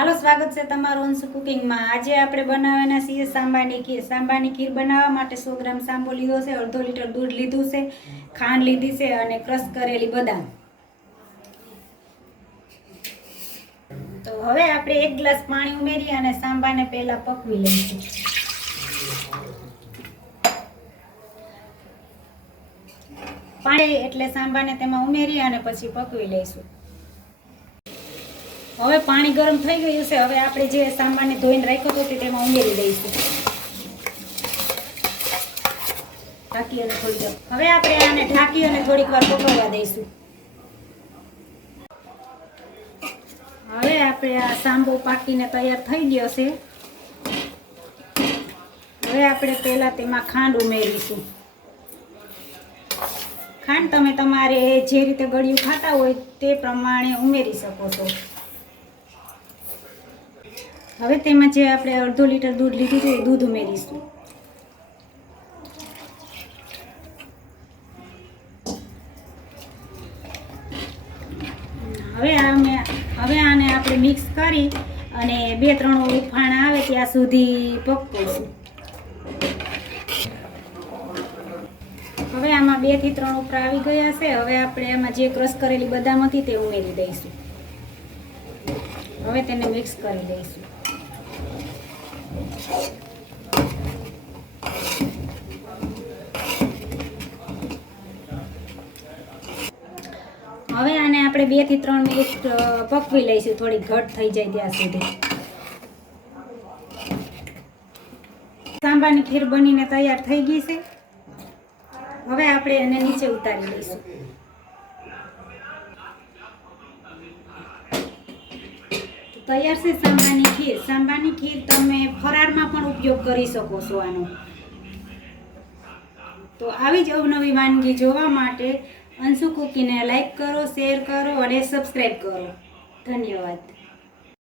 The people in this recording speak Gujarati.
હાલો, સ્વાગત છે તમારું અંશુ કુકિંગમાં। આજે આપણે બનાવવાના છીએ સાંબાની ખીર। સાંબાની ખીર બનાવવા માટે 100 ગ્રામ સાંબો લીધો છે, અડધો લીટર દૂધ લીધું છે, ખાંડ લીધી છે અને ક્રશ કરેલી બદામ। તો હવે આપણે 1 ગ્લાસ પાણી ઉમેરી અને સાંબાને પહેલા પકવી લઈશું। પાણી એટલે સાંબાને તેમાં ઉમેરી અને પછી પકવી લઈશું। હવે પાણી ગરમ થઈ ગયું છે। હવે આપણે જે સાંબાને ધોઈને રાખ્યો હતો તે તેમાં ઉમેરી દઈશું। ઢાંકી અને થોડી હવે આપણે આને ઢાંકી અને થોડીક વાર પકવવા દઈશું। હવે આપણે આ સાંબો પાકીને તૈયાર થઈ ગયો છે। હવે આપણે પહેલા તેમાં ખાંડ ઉમેરીશું। ખાંડ તમે તમારે જે રીતે ગળ્યું ખાતા હોય તે પ્રમાણે ઉમેરી શકો છો। હવે તેમાં જે આપણે અડધો લીટર દૂધ લીધું છે એ દૂધ ઉમેરીશું। હવે આને આપણે મિક્સ કરી અને 2-3 ઉફાણ આવે ત્યાં સુધી પકવીશું। હવે આમાં 2 થી 3 ઉપર આવી ગયા છે। હવે આપણે આમાં જે ક્રશ કરેલી બદામ હતી તે ઉમેરી દઈશું। હવે તેને મિક્સ કરી દઈશું। હવે આને આપણે 2 થી 3 મિનિટ પકવી લઈશું, થોડી ઘટ થઈ જાય ત્યાં સુધી। સાંબાની ખીર બનીને તૈયાર થઈ ગઈ છે। હવે આપણે એને નીચે ઉતારી લઈશું। તૈયાર છે સાંબાની ખીર। સાંબાની ખીર તમે ફરાળમાં પણ ઉપયોગ કરી શકો છો આનો। તો આવી જ અવનવી વાનગી જોવા માટે અંશુ કુકીને લાઈક કરો, શેર કરો અને સબસ્ક્રાઈબ કરો। ધન્યવાદ।